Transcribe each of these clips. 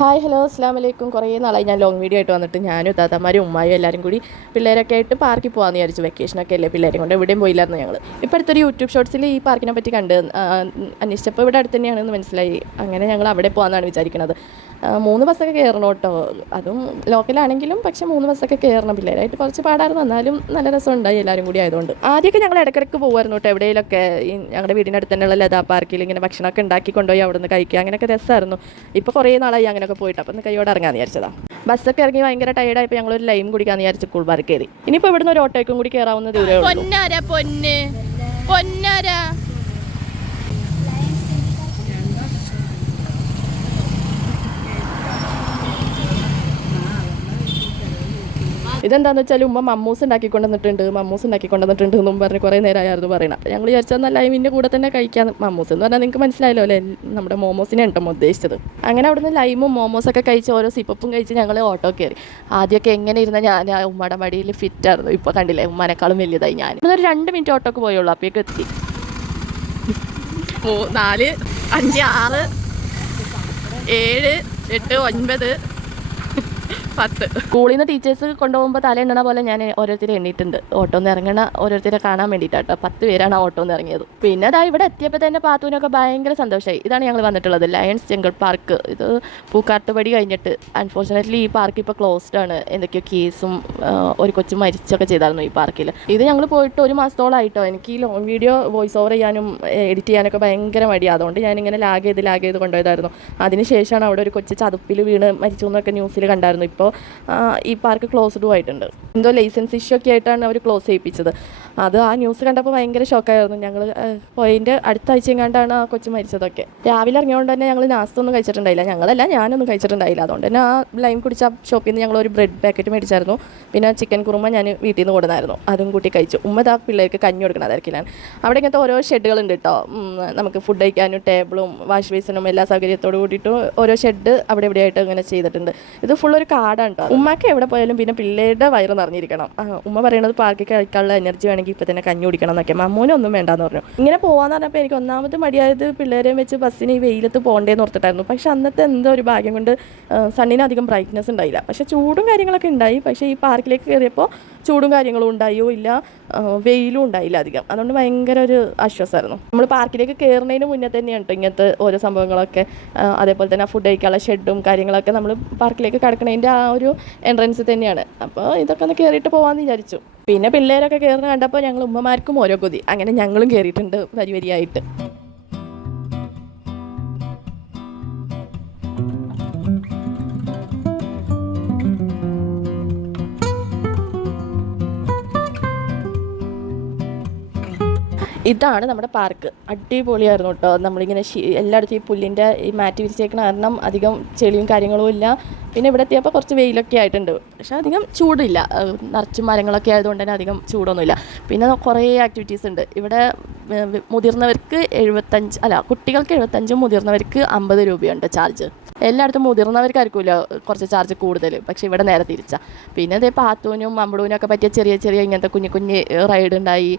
Hi hello അസ്സാം വലൈക്കും. കുറേ നാളായി ഞാൻ ലോങ് വീഡിയോ ആയിട്ട് വന്നിട്ട് ഞാനും താത്തമാരും ഉമ്മായും എല്ലാവരും കൂടി പിള്ളേരൊക്കെ ആയിട്ട് പാർക്കിൽ പോകാമെന്ന് വിചാരിച്ചു. വെക്കേഷനൊക്കെ അല്ലേ, പിള്ളേരെ കൊണ്ട് എവിടെയും പോയില്ലായിരുന്നു ഞങ്ങൾ. ഇപ്പോൾ അടുത്തൊരു യൂട്യൂബ് ഷോർട്സിൽ ഈ പാർക്കിനെ പറ്റി കണ്ട് അന്വേഷിച്ചപ്പോൾ ഇവിടെ അടുത്ത് തന്നെയാണെന്ന് മനസ്സിലായി. അങ്ങനെ ഞങ്ങൾ അവിടെ പോകാമെന്നാണ് വിചാരിക്കുന്നത്. 3 ബസ്സൊക്കെ കയറണം കേട്ടോ, അതും ലോക്കലാണെങ്കിലും. പക്ഷേ 3 ബസ്സൊക്കെ കയറണം. പിള്ളേരായിട്ട് കുറച്ച് പാടായിരുന്നു, എന്നാലും നല്ല രസമുണ്ടായി എല്ലാവരും കൂടി ആയതുകൊണ്ട്. ആദ്യമൊക്കെ ഞങ്ങൾ ഇടയ്ക്കിടയ്ക്ക് പോകുമായിരുന്നു കേട്ടോ, എവിടെയെങ്കിലൊക്കെ ഈ ഞങ്ങളുടെ വീടിനടുത്ത് തന്നെയുള്ള ലതാ പാർക്കിൽ ഇങ്ങനെ ഭക്ഷണമൊക്കെ ഉണ്ടാക്കി കൊണ്ടുപോയി അവിടെ നിന്ന് കഴിക്കുക, അങ്ങനെയൊക്കെ രസമായിരുന്നു. ഇപ്പോൾ കുറേ നാളായി അങ്ങനെയൊക്കെ പോയിട്ട്, അപ്പം ഒന്ന് കൈയോടെ ഇറങ്ങാമെന്ന് വിചാരിച്ചതാണ്. ബസ്സൊക്കെ ഇറങ്ങി ഭയങ്കര ടയർഡായപ്പോൾ ഞങ്ങളൊരു ലൈം കുടിക്കാമെന്ന് വിചാരിച്ച് കൂൾ പാർക്ക് കയറി. ഇനിയിപ്പോൾ ഇവിടുന്ന് ഒരു ഓട്ടോയ്ക്കും കൂടി കയറാവുന്ന ദൂരമേ ഉള്ളൂ. ഇതെന്താണെന്ന് വെച്ചാൽ ഉമ്മ മമ്മൂസ് ഉണ്ടാക്കിക്കൊണ്ടുവന്നിട്ടുണ്ട് എന്നും പറഞ്ഞ് കുറേ നേരമായിരുന്നു പറയണം. അപ്പോൾ ഞങ്ങൾ വിചാരിച്ചാൽ ലൈമിൻ്റെ കൂടെ തന്നെ കഴിക്കാൻ. മമ്മൂസ് എന്ന് പറഞ്ഞാൽ നിങ്ങൾക്ക് മനസ്സിലായല്ലോ അല്ലേ, നമ്മുടെ മോമോസിനെ ഉണ്ടോ ഉദ്ദേശിച്ചത്. അങ്ങനെ അവിടുന്ന് ലൈമും മോമോസൊക്കെ കഴിച്ച് ഓരോ സിപ്പപ്പും കഴിച്ച് ഞങ്ങൾ ഓട്ടോ കയറി. ആദ്യമൊക്കെ എങ്ങനെ ഇരുന്നാൽ ഞാൻ ഉമ്മയുടെ മടിയിൽ ഫിറ്റായിരുന്നു. ഇപ്പോൾ കണ്ടില്ലേ, ഉമ്മനേക്കാളും വലിയതായി ഞാൻ. ഒരു 2 മിനിറ്റ് ഓട്ടോക്ക് പോയുള്ളൂ, അപ്പോഴേക്ക് എത്തി. 4, 5, 6, 7, 8, 9, 10. സ്കൂളിൽ നിന്ന് ടീച്ചേഴ്സ് കൊണ്ടുപോകുമ്പോൾ തല എണ്ണണ പോലെ ഞാൻ ഓരോരുത്തരെ എണ്ണിയിട്ടുണ്ട്. ഓട്ടോന്ന് ഇറങ്ങണ ഓരോരുത്തരെ കാണാൻ വേണ്ടിയിട്ടാട്ടോ. 10 പേരാണ് ആ ഓട്ടോന്ന് ഇറങ്ങിയത്. പിന്നെ അതാ ഇവിടെ എത്തിയപ്പോൾ തന്നെ പാത്തൂനൊക്കെ ഭയങ്കര സന്തോഷമായി. ഇതാണ് ഞങ്ങൾ വന്നിട്ടുള്ളത്, ലയൺസ് ജംഗിൾ പാർക്ക്. ഇത് പൂക്കാട്ടുപടി കഴിഞ്ഞിട്ട്. അൺഫോർച്ചുനേറ്റ്ലി ഈ പാർക്ക് ഇപ്പോൾ ക്ലോസ്ഡ് ആണ്. എന്തൊക്കെയോ കേസും ഒരു കൊച്ചു മരിച്ചൊക്കെ ചെയ്തായിരുന്നു ഈ പാർക്കിൽ. ഇത് ഞങ്ങൾ പോയിട്ട് 1 മാസത്തോളമായിട്ടോ. എനിക്ക് ഈ ലോങ് വീഡിയോ വോയിസ് ഓവർ ചെയ്യാനും എഡിറ്റ് ചെയ്യാനൊക്കെ ഭയങ്കര മടിയാണ്. അതുകൊണ്ട് ഞാനിങ്ങനെ ലാഗ് ചെയ്ത് കൊണ്ടുപോയതായിരുന്നു. അതിനുശേഷമാണ് അവിടെ ഒരു കൊച്ചു ചതുപ്പിൽ വീണ് മരിച്ചു എന്നൊക്കെ ന്യൂസിൽ കണ്ടായിരുന്നു. ഇപ്പോൾ ഈ പാർക്ക് ക്ലോസ്ഡും ആയിട്ടുണ്ട്. എന്തോ ലൈസൻസ് ഇഷ്യൂ ഒക്കെ ആയിട്ടാണ് അവർ ക്ലോസ് ചെയ്യിപ്പിച്ചത്. അത് ആ ന്യൂസ് കണ്ടപ്പോൾ ഭയങ്കര ഷോക്കായിരുന്നു. ഞങ്ങൾ പോയതിൻ്റെ അടുത്ത ആഴ്ചയും കണ്ടാണ് ആ കൊച്ചു മരിച്ചതൊക്കെ. രാവിലെ ഇറങ്ങിയതുകൊണ്ട് തന്നെ ഞങ്ങൾ നാസ്തൊന്നും കഴിച്ചിട്ടുണ്ടായില്ല. ഞാനൊന്നും കഴിച്ചിട്ടുണ്ടായില്ല. അതുകൊണ്ട് തന്നെ ആ ലൈം കുടിച്ച ഷോപ്പിൽ നിന്ന് ഞങ്ങൾ ഒരു ബ്രെഡ് പാക്കറ്റ് മേടിച്ചായിരുന്നു. പിന്നെ ചിക്കൻ കുറുമ ഞാൻ വീട്ടിൽ നിന്ന് കൊടുന്നായിരുന്നു, അതും കൂട്ടി കഴിച്ചു. ഉമ്മ പിള്ളേർക്ക് കഞ്ഞി കൊടുക്കണം, അതായിരിക്കില്ലാണ്. അവിടെ ഇങ്ങനത്തെ ഓരോ ഷെഡുകളുണ്ട് കേട്ടോ. നമുക്ക് ഫുഡ് കഴിക്കാനും ടേബിളും വാഷ് ബേസിനും എല്ലാ സൗകര്യത്തോട് കൂടിയിട്ട് ഓരോ ഷെഡ് അവിടെ എവിടെയായിട്ട് ഇങ്ങനെ ചെയ്തിട്ടുണ്ട്. ഇത് ഫുൾ ഒരു കാടാണ് കേട്ടോ. ഉമ്മക്ക് എവിടെ പോയാലും പിന്നെ പിള്ളേരുടെ വയറ് നിറഞ്ഞിരിക്കണം. ഉമ്മ പറയുന്നത് പാർക്കിൽ കഴിക്കാനുള്ള എനർജി വേണമെങ്കിൽ ഇപ്പം തന്നെ കഞ്ഞി കുടിക്കണം എന്നൊക്കെ. മമ്മൂനൊന്നും വേണ്ടാന്ന് പറഞ്ഞു. ഇങ്ങനെ പോകാന്ന് പറഞ്ഞപ്പോൾ എനിക്ക് ഒന്നാമത് മടിയായത് പിള്ളേരെയും വെച്ച് ബസ്സിന് ഈ വെയിലത്ത് പോകേണ്ടതെന്ന് ഓർത്തിട്ടായിരുന്നു. പക്ഷേ അന്നത്തെ എന്തോ ഒരു ഭാഗ്യം കൊണ്ട് സണ്ണിന് അധികം ബ്രൈറ്റ്നസ് ഉണ്ടായില്ല. പക്ഷേ ചൂടും കാര്യങ്ങളൊക്കെ ഉണ്ടായി. പക്ഷേ ഈ പാർക്കിലേക്ക് കയറിയപ്പോൾ ചൂടും കാര്യങ്ങളും ഉണ്ടായോ ഇല്ല, വെയിലും ഉണ്ടായില്ല അധികം. അതുകൊണ്ട് ഭയങ്കര ഒരു ആശ്വാസമായിരുന്നു. നമ്മൾ പാർക്കിലേക്ക് കയറുന്നതിന് മുന്നേ തന്നെയാണ് കേട്ടോ ഇങ്ങനത്തെ ഓരോ സംഭവങ്ങളൊക്കെ. അതേപോലെ തന്നെ ഫുഡ് കഴിക്കാനുള്ള ഷെഡും കാര്യങ്ങളൊക്കെ നമ്മൾ പാർക്കിലേക്ക് കിടക്കുന്നതിൻ്റെ ആ ഒരു എൻട്രൻസ് തന്നെയാണ്. അപ്പോൾ ഇതൊക്കെ ഒന്ന് കയറിയിട്ട് പോകാമെന്ന് വിചാരിച്ചു. പിന്നെ പിള്ളേരൊക്കെ കയറുന്ന കണ്ടപ്പോൾ ഞങ്ങൾ ഉമ്മമാർക്കും ഓരോ കൊതി. അങ്ങനെ ഞങ്ങളും കയറിയിട്ടുണ്ട് വരിയായിട്ട്. ഇതാണ് നമ്മുടെ പാർക്ക്. അടിപൊളിയായിരുന്നു കേട്ടോ. നമ്മളിങ്ങനെ എല്ലായിടത്തും ഈ പുല്ലിൻ്റെ ഈ മാറ്റി വിരിച്ചേക്കണ കാരണം അധികം ചെളിയും കാര്യങ്ങളും ഇല്ല. പിന്നെ ഇവിടെ എത്തിയപ്പോൾ കുറച്ച് വെയിലൊക്കെ ആയിട്ടുണ്ട്, പക്ഷേ അധികം ചൂടില്ല. നിറച്ചും മരങ്ങളൊക്കെ ആയതുകൊണ്ട് തന്നെ അധികം ചൂടൊന്നുമില്ല. പിന്നെ കുറേ ആക്ടിവിറ്റീസ് ഉണ്ട് ഇവിടെ. മുതിർന്നവർക്ക് 75, കുട്ടികൾക്ക് 75, മുതിർന്നവർക്ക് 50 രൂപയുണ്ട് ചാർജ്. എല്ലായിടത്തും മുതിർന്നവർക്കായിരിക്കുമല്ലോ കുറച്ച് ചാർജ് കൂടുതൽ, പക്ഷേ ഇവിടെ നേരെ തിരിച്ചാണ്. പിന്നെ അതേ പാത്തൂനും അമ്പടൂനും ഒക്കെ പറ്റിയ ചെറിയ ഇങ്ങനത്തെ കുഞ്ഞ് റൈഡ് ഉണ്ടായി.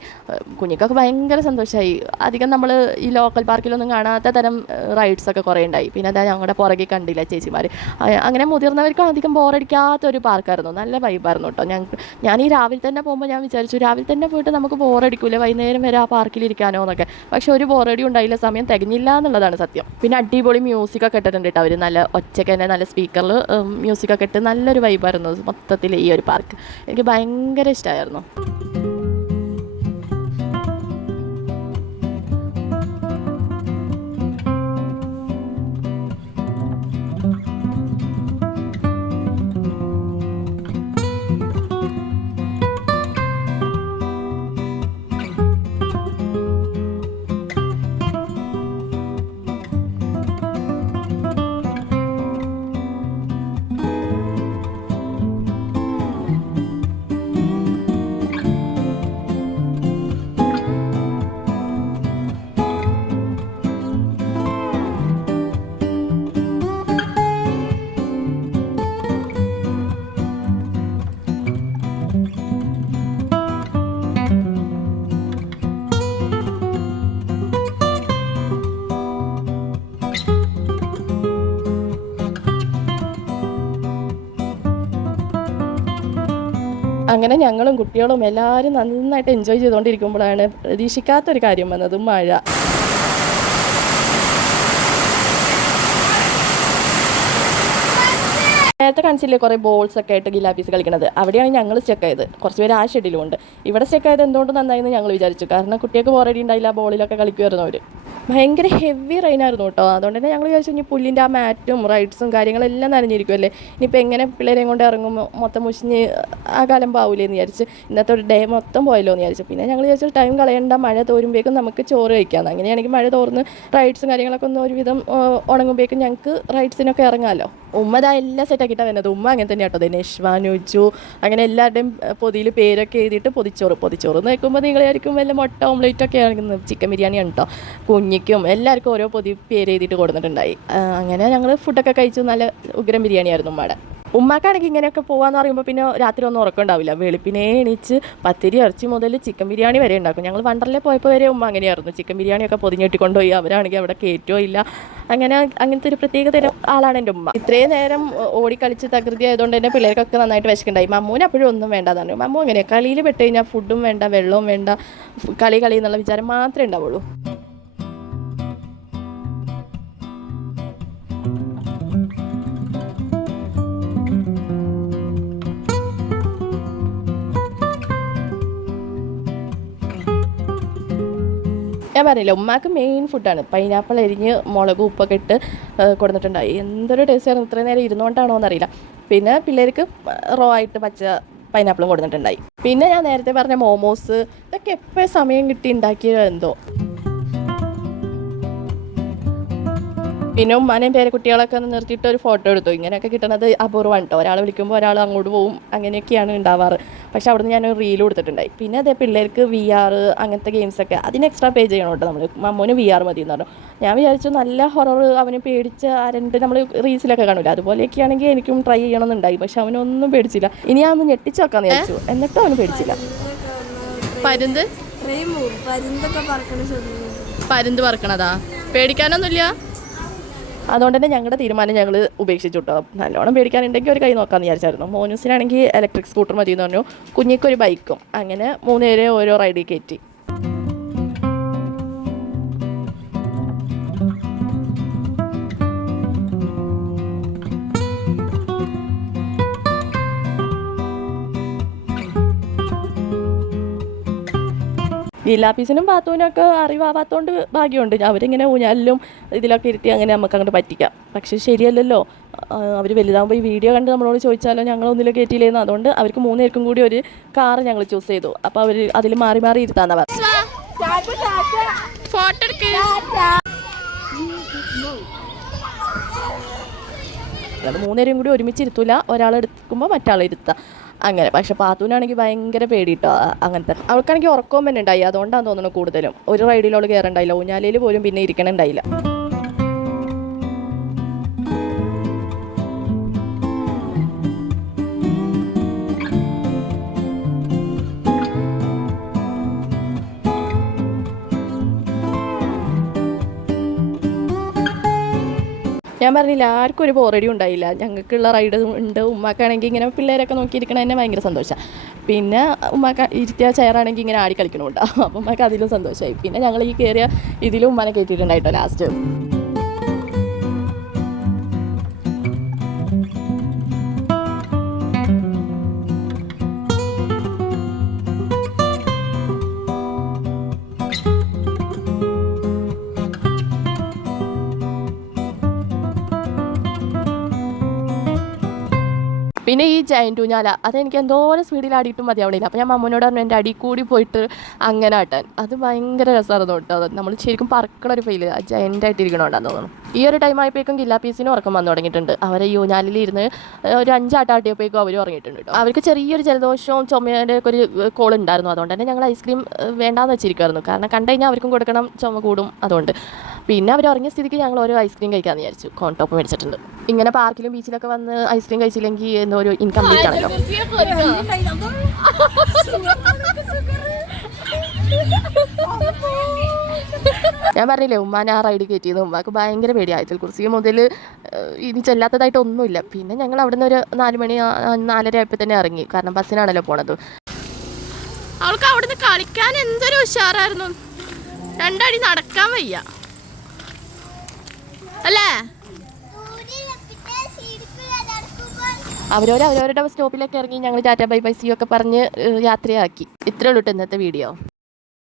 കുഞ്ഞിക്കൊക്കെ ഭയങ്കര സന്തോഷമായി. അധികം നമ്മൾ ഈ ലോക്കൽ പാർക്കിലൊന്നും കാണാത്ത തരം റൈഡ്സൊക്കെ കുറേ ഉണ്ടായി. പിന്നെ അതാ ഞങ്ങളുടെ പുറകെ കണ്ടില്ല ചേച്ചിമാർ. അങ്ങനെ മുതിർന്നവർക്കും അധികം ബോറടിക്കാത്തൊരു പാർക്കായിരുന്നു. നല്ല വൈബായിരുന്നു കേട്ടോ. ഞാൻ ഈ രാവിലെ തന്നെ പോകുമ്പോൾ ഞാൻ വിചാരിച്ചു രാവിലെ തന്നെ പോയിട്ട് നമുക്ക് ബോറടിക്കൂലേ, വൈകുന്നേരം വരെ ആ പാർക്കിലിരിക്കാനോ എന്നൊക്കെ. പക്ഷേ ഒരു ബോറടി ഉണ്ടായില്ല, സമയം തികഞ്ഞില്ല എന്നുള്ളതാണ് സത്യം. പിന്നെ അടിപൊളി മ്യൂസിക്കൊക്കെ ഇട്ടിട്ടുണ്ട് കേട്ടോ അവർ. നല്ല ഒച്ചയ്ക്ക് തന്നെ നല്ല സ്പീക്കറിൽ മ്യൂസിക്കൊക്കെ ഇട്ട് നല്ലൊരു വൈബായിരുന്നു മൊത്തത്തിൽ ഈ ഒരു പാർക്ക്. എനിക്ക് ഭയങ്കര ഇഷ്ടമായിരുന്നു. അങ്ങനെ ഞങ്ങളും കുട്ടികളും എല്ലാവരും നന്നായിട്ട് എൻജോയ് ചെയ്തുകൊണ്ടിരിക്കുമ്പോഴാണ് പ്രതീക്ഷിക്കാത്തൊരു കാര്യം വന്നത്, മഴ. നേരത്തെ കാണിച്ചില്ലേ കുറേ ബോൾസ് ഒക്കെ ആയിട്ട് ഗിലാപ്പീസ് കളിക്കുന്നത്, അവിടെയാണ് ഞങ്ങൾ സ്റ്റക്ക് ആയത്. കുറച്ച് പേര് ആ ഷെഡിലും ഉണ്ട്. ഇവിടെ സ്റ്റക്ക് ആയത് എന്തുകൊണ്ട് നന്നായെന്ന് ഞങ്ങൾ വിചാരിച്ചു. കാരണം കുട്ടികൾക്ക് ബോറടി ഉണ്ടായില്ല, ബോളിലൊക്കെ കളിക്കുമായിരുന്നു അവർ. ഭയങ്കര ഹെവി റെയിൻ ആയിരുന്നു കേട്ടോ. അതുകൊണ്ട് തന്നെ ഞങ്ങൾ വിചാരിച്ചു ഇനി പുല്ലിൻ്റെ ആ മാറ്റും റൈഡ്സും കാര്യങ്ങളെല്ലാം നനഞ്ഞിരിക്കുമല്ലേ, ഇനിയിപ്പോൾ എങ്ങനെ പിള്ളേരെയും കൊണ്ട് ഇറങ്ങുമ്പോൾ മൊത്തം മുഷിഞ്ഞ് ആ കാലം പാവൂലേ എന്ന് വിചാരിച്ച് ഇന്നത്തെ ഒരു ഡേ മൊത്തം പോയല്ലോ എന്ന് വിചാരിച്ചു. പിന്നെ ഞങ്ങൾ വിചാരിച്ചു ടൈം കളയണ്ട, മഴ തോരുമ്പോഴേക്കും നമുക്ക് ചോറ് കഴിക്കാമെന്ന്. അങ്ങനെയാണെങ്കിൽ മഴ തോർന്ന് റൈഡ്സും കാര്യങ്ങളൊക്കെ ഒന്ന് ഒരുവിധം ഉണങ്ങുമ്പോഴേക്കും ഞങ്ങൾക്ക് റൈഡ്സിനൊക്കെ ഇറങ്ങാമല്ലോ. ഉമ്മ ഇതാ എല്ലാം സെറ്റാക്കിയിട്ടാണ് വരുന്നത്. ഉമ്മ അങ്ങനെ തന്നെ കേട്ടോ. ദിനേഷ് നുജു അങ്ങനെ എല്ലാവരുടെയും പൊതിയിൽ പേരൊക്കെ എഴുതിയിട്ട് പൊതിച്ചോറ് എന്ന് വെക്കുമ്പോൾ നിങ്ങളായിരിക്കും വല്ല മുട്ട ഓംലേറ്റൊക്കെ ആയിരിക്കുന്നത്. ചിക്കൻ ബിരിയാണിയാണ് കേട്ടോ. കുഞ്ഞിക്കും എല്ലാവർക്കും ഓരോ പൊതി പേര് എഴുതിയിട്ട് കൊടുത്തിട്ടുണ്ടായി. അങ്ങനെ ഞങ്ങൾ ഫുഡൊക്കെ കഴിച്ചു. നല്ല ഉഗ്രം ബിരിയാണിയായിരുന്നു ഉമ്മയുടെ. ഉമ്മാക്കാണെങ്കിൽ ഇങ്ങനെയൊക്കെ പോകാമെന്ന് പറയുമ്പോൾ പിന്നെ രാത്രി ഒന്നും ഉറക്കമുണ്ടാവില്ല. വെളുപ്പിനെ എണീച്ച് പത്തിരി ഇറച്ചി മുതൽ ചിക്കൻ ബിരിയാണി വരെ ഉണ്ടാക്കും. ഞങ്ങൾ വണ്ടർലയിൽ പോയപ്പോൾ വരെ ഉമ്മ അങ്ങനെയായിരുന്നു. ചിക്കൻ ബിരിയാണിയൊക്കെ പൊതിഞ്ഞെട്ടിക്കൊണ്ടുപോയി. അവരാണെങ്കിൽ അവിടെ കയറ്റോ ഇല്ല. അങ്ങനത്തെ ഒരു പ്രത്യേക തരം ആളാണ് എൻ്റെ ഉമ്മ. ഇത്രയും നേരം ഓടിക്കളിച്ച് തകൃതി ആയതുകൊണ്ട് തന്നെ പിള്ളേർക്കൊക്കെ നന്നായിട്ട് വിശക്കുണ്ടായി. മമ്മൂന് അപ്പോഴും ഒന്നും വേണ്ടതാണ്. മമ്മു അങ്ങനെ കളിയിൽ പെട്ട് കഴിഞ്ഞാൽ ഫുഡും വേണ്ട, വെള്ളവും വേണ്ട, കളി എന്നുള്ള വിചാരം മാത്രമേ ഉണ്ടാവുള്ളൂ. ഞാൻ പറഞ്ഞില്ല, ഉമ്മാക്ക് മെയിൻ ഫുഡാണ്. പൈനാപ്പിൾ എരിഞ്ഞ് മുളക് ഉപ്പൊക്കെ ഇട്ട് കൊടുത്തിട്ടുണ്ടായി. എന്തൊരു ടേസ്റ്റായിരുന്നു. ഇത്രയും നേരം ഇരുന്നുകൊണ്ടാണോ എന്നറിയില്ല. പിന്നെ പിള്ളേർക്ക് റോ ആയിട്ട് പച്ച പൈനാപ്പിളും കൊടുത്തിട്ടുണ്ടായി. പിന്നെ ഞാൻ നേരത്തെ പറഞ്ഞ മോമോസ്, ഇതൊക്കെ എപ്പോഴും സമയം കിട്ടി ഉണ്ടാക്കിയത് എന്തോ. പിന്നെ ഉമ്മാനെയും പേരക്കുട്ടികളൊക്കെ ഒന്ന് നിർത്തിയിട്ട് ഒരു ഫോട്ടോ എടുത്തു. ഇങ്ങനെയൊക്കെ കിട്ടുന്നത് അപൂർവമാണ് കേട്ടോ. ഒരാൾ വിളിക്കുമ്പോൾ ഒരാൾ അങ്ങോട്ട് പോകും, അങ്ങനെയൊക്കെയാണ് ഉണ്ടാവാറ്. പക്ഷെ അവിടുന്ന് ഞാനൊരു റീൽ കൊടുത്തിട്ടുണ്ടായി. പിന്നെ അതേ പിള്ളേർക്ക് VR അങ്ങനത്തെ ഗെയിംസൊക്കെ അതിന് എക്സ്ട്രാ പേ ചെയ്യണം കേട്ടോ. നമ്മൾ മമ്മൂന് VR മതി എന്ന് പറഞ്ഞു. ഞാൻ വിചാരിച്ചു നല്ല ഹൊറർ അവന് പേടിച്ച് ആരണ്ട് നമ്മൾ റീൽസിലൊക്കെ കാണില്ല, അതുപോലെയൊക്കെ ആണെങ്കിൽ എനിക്കും ട്രൈ ചെയ്യണമെന്നുണ്ടായി. പക്ഷെ അവനൊന്നും പേടിച്ചില്ല. ഇനി ഞാൻ ഒന്ന് ഞെട്ടിച്ച് വെക്കാന്ന് വിചാരിച്ചു, എന്നിട്ടും അവന് പേടിച്ചില്ല. പരുന്ത് പറക്കണതാ പേടിക്കാനൊന്നുമില്ല. അതുകൊണ്ട് തന്നെ ഞങ്ങളുടെ തീരുമാനം ഞങ്ങൾ ഉപേക്ഷിച്ചു കേട്ടോ. നല്ലോണം പേടിക്കാനുണ്ടെങ്കിൽ ഒരു കൈ നോക്കാമെന്ന് വിചാരിച്ചായിരുന്നു. മോനൂസിനാണെങ്കിൽ ഇലക്ട്രിക് സ്കൂട്ടർ മതി എന്ന് പറഞ്ഞു. കുഞ്ഞിക്കൊരു ബൈക്കും. അങ്ങനെ 3 പേരെ ഓരോ റൈഡിൽ കയറ്റി. ജിലാപ്പീസിനും പാത്തൂനൊക്കെ അറിവാവാത്തതുകൊണ്ട് ഭാഗ്യമുണ്ട്. അവരിങ്ങനെ ഊഞ്ഞാലിലും ഇതിലൊക്കെ ഇരുത്തി അങ്ങനെ നമുക്ക് അങ്ങോട്ട് പറ്റിക്കാം. പക്ഷേ ശരിയല്ലല്ലോ, അവർ വലുതാകുമ്പോൾ ഈ വീഡിയോ കണ്ട് നമ്മളോട് ചോദിച്ചാലോ ഞങ്ങളൊന്നിലും കയറ്റിയില്ലേന്ന്. അതുകൊണ്ട് അവർക്ക് 3 പേർക്കും കൂടി ഒരു കാറ് ഞങ്ങൾ ചൂസ് ചെയ്തു. അപ്പോൾ അവർ അതിൽ മാറി മാറി ഇരുത്താന്നാ പറഞ്ഞത്. അത് 3 പേരും കൂടി ഒരുമിച്ച് ഇരുത്തൂല, ഒരാളെടുക്കുമ്പോൾ മറ്റാളെടുത്താം അങ്ങനെ. പക്ഷെ പാത്തൂനാണെങ്കിൽ ഭയങ്കര പേടിയിട്ടോ. അങ്ങനത്തെ അവൾക്കാണെങ്കിൽ ഉറക്കവും തന്നെ ഉണ്ടായി. അതുകൊണ്ടാണ് തോന്നുന്നു കൂടുതലും. ഒരു റൈഡിലോട് കയറണ്ടായില്ല, ഊഞ്ഞാലയിൽ പോലും പിന്നെ ഇരിക്കണുണ്ടായില്ല. ഞാൻ പറഞ്ഞില്ല, ആർക്കും ഒരു ബോറടി ഉണ്ടായില്ല. ഞങ്ങൾക്കുള്ള റൈഡ് ഉണ്ട്. ഉമ്മാക്കാണെങ്കിൽ ഇങ്ങനെ പിള്ളേരൊക്കെ നോക്കിയിരിക്കണ തന്നെ ഭയങ്കര സന്തോഷമാണ്. പിന്നെ ഉമ്മാക്ക ഇരുത്തിയ ചെയറാണെങ്കിൽ ഇങ്ങനെ ആടി കളിക്കണമുണ്ടോ, അപ്പം ഉമ്മാക്ക് അതിലും സന്തോഷമായി. പിന്നെ ഞങ്ങൾ ഈ കയറിയ ഇതിലും ഉമ്മാനെ കയറ്റിയിട്ടുണ്ടായിട്ടോ ലാസ്റ്റ്. പിന്നെ ഈ ജയൻ്റ് ഊഞ്ഞാല അതെനിക്ക് എന്തോരം സ്പീഡിൽ ആടിയിട്ടും മതിയാവണില്ല. അപ്പോൾ ഞാൻ മമ്മൂനോട് പറഞ്ഞു എൻ്റെ അടി കൂടി പോയിട്ട് അങ്ങനെ ആട്ടാൻ. അത് ഭയങ്കര രസമായിരുന്നു കേട്ടോ. അത് നമ്മൾ ശരിക്കും പറക്കണ ഒരു ഫീൽ ജയൻ്റായിട്ടിരിക്കണോണ്ടാന്ന് തോന്നുന്നു. ഈ ഒരു ടൈം ആയപ്പോഴേക്കും ഗില്ലാപ്പീസിന് ഉറക്കം വന്നു തുടങ്ങിയിട്ടുണ്ട്. അവരെ ഈ ഊഞ്ഞാലിൽ ഇരുന്ന് ഒരു 5 ആട്ടാട്ടിയപ്പോഴേക്കും അവർ ഉറങ്ങിയിട്ടുണ്ട് കേട്ടോ. അവർക്ക് ചെറിയൊരു ജലദോഷവും ചുമയുടെ ഒക്കെ ഒരു കോൾ ഉണ്ടായിരുന്നു. അതുകൊണ്ട് തന്നെ ഞങ്ങൾ ഐസ്ക്രീം വേണ്ടാന്ന് വെച്ചിരിക്കുമായിരുന്നു. കാരണം കണ്ടു കഴിഞ്ഞാൽ അവർക്കും കൊടുക്കണം, ചുമ കൂടും. അതുകൊണ്ട് പിന്നെ അവർ ഉറങ്ങിയ സ്ഥിതിക്ക് ഞങ്ങൾ ഓരോ ഐസ്ക്രീം കഴിക്കാമെന്ന് വിചാരിച്ചു. കോൺ ടോപ്പ് മേടിച്ചിട്ടുണ്ട്. ഇങ്ങനെ പാർക്കിലും ബീച്ചിലൊക്കെ വന്ന് ഐസ്ക്രീം കഴിച്ചില്ലെങ്കിൽ എന്തോ ഒരു ഇൻകംപ്ലീറ്റ് ആണല്ലോ. ഞാൻ പറഞ്ഞില്ലേ ഉമ്മാനെ ആ റൈഡ് കയറ്റിയത്. ഉമ്മാക്ക് ഭയങ്കര പേടി. ആയത്തിൽ കുറിച്ച് മുതൽ ഇനി ചെല്ലാത്തതായിട്ട് ഒന്നുമില്ല. പിന്നെ ഞങ്ങൾ അവിടെ നിന്ന് ഒരു 4 മണി 4:30 ആയപ്പോൾ തന്നെ ഇറങ്ങി. കാരണം ബസ്സിനാണല്ലോ പോണത്. അവൾക്ക് അവിടുന്ന് കളിക്കാൻ എന്തൊരു ഉഷാറായിരുന്നു. 2 അടി നടക്കാൻ വയ്യ അല്ലേ? അവരവരുടെ സ്റ്റോപ്പിലൊക്കെ ഇറങ്ങി ഞങ്ങൾ ടാറ്റ ബൈ ബൈ സി ഒക്കെ പറഞ്ഞ് യാത്രയാക്കി. ഇത്രയേ ഉള്ളൂ ഇന്നത്തെ വീഡിയോ.